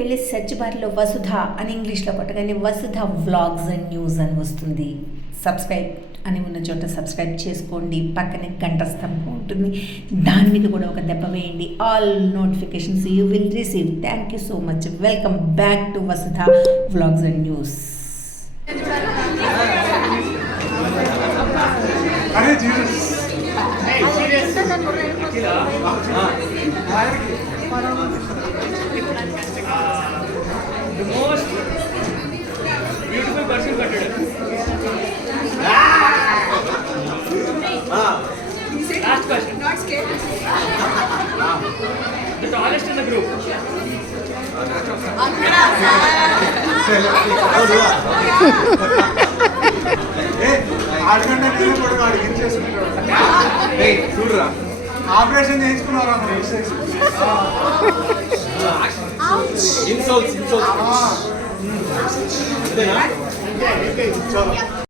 వెళ్ళి సెర్చ్ బార్లో వసుధ అని ఇంగ్లీష్లో కొట్టగానే వసుధ వ్లాగ్స్ అండ్ న్యూస్ అని వస్తుంది. సబ్స్క్రైబ్ అని ఉన్న చోట సబ్స్క్రైబ్ చేసుకోండి. పక్కనే గంట స్తంభం ఉంటుంది. దాని మీద కూడా ఒక దెబ్బ వేయండి. All notifications you will receive thank you so much welcome back to Vasudha vlogs and news. Last question. Not scared. The tallest in the group. ఆడకంటే నేనే కూడా వాడికి ఇచ్చేసుకుంటాడు చూడరా ఆపరేషన్ చేయించుకున్నారా ఇన్సోల్స్ ఇన్సోల్స్ చలో